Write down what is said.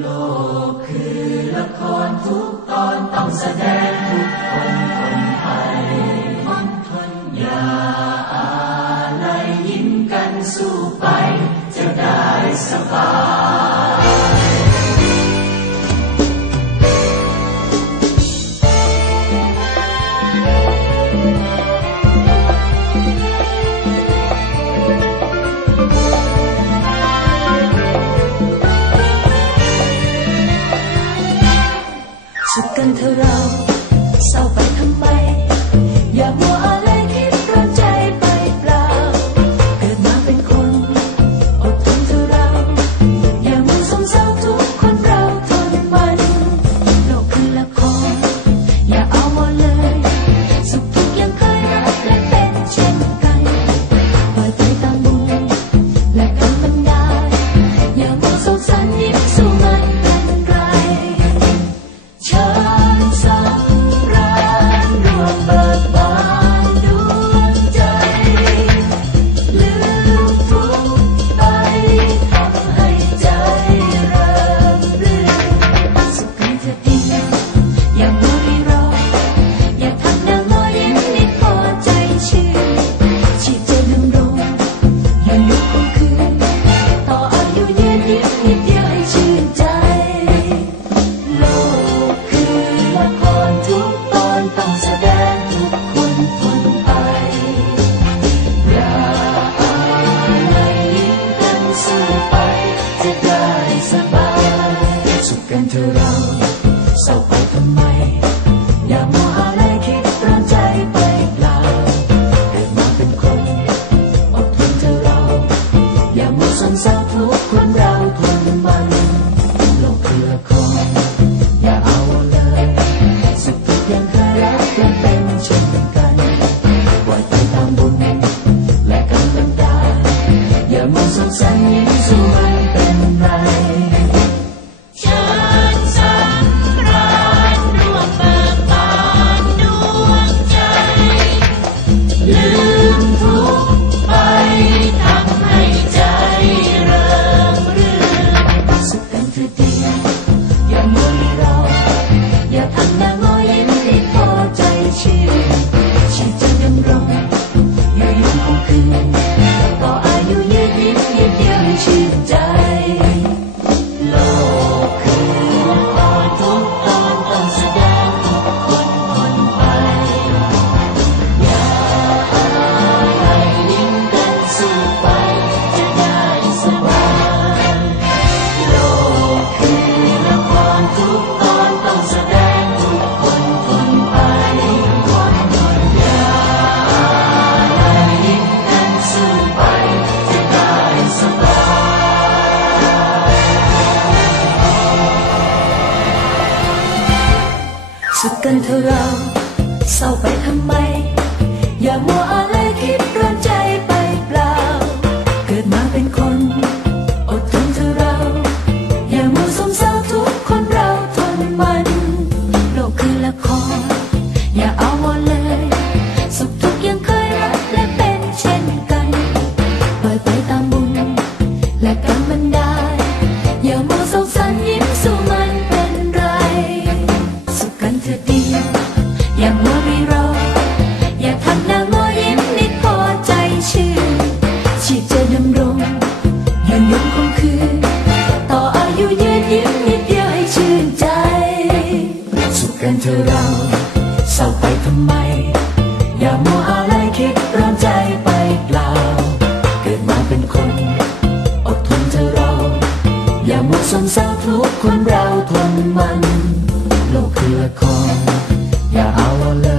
โลกคือละครทุกตอนต้องแสดงทุกคนคนไทยคนทนอย่าอะไรยิ้มกันสู้ไปจะได้สบาย sự cần thơ rau sao phải thắm bay và mùa ở Quần. sự cần thơ sau vài tháng may, và mùa áo อย่ามัวรีรอ อย่าทำหน้ามัวยิ้มนิดพอใจชื่นชีพจะดำงยืนยงคงคืนต่ออายุยืนยิ้มนิดเดียวให้ชื่นใจ สุขกันเธอเราเศร้าไปทำไม อย่ามัวอะไรคิดร้อนใจไปเปล่า เกิดมาเป็นคน อดทนเธอเรา อย่ามัวนเศร้าทุกคนเราทนมัน โลกคือละคร Ya Allah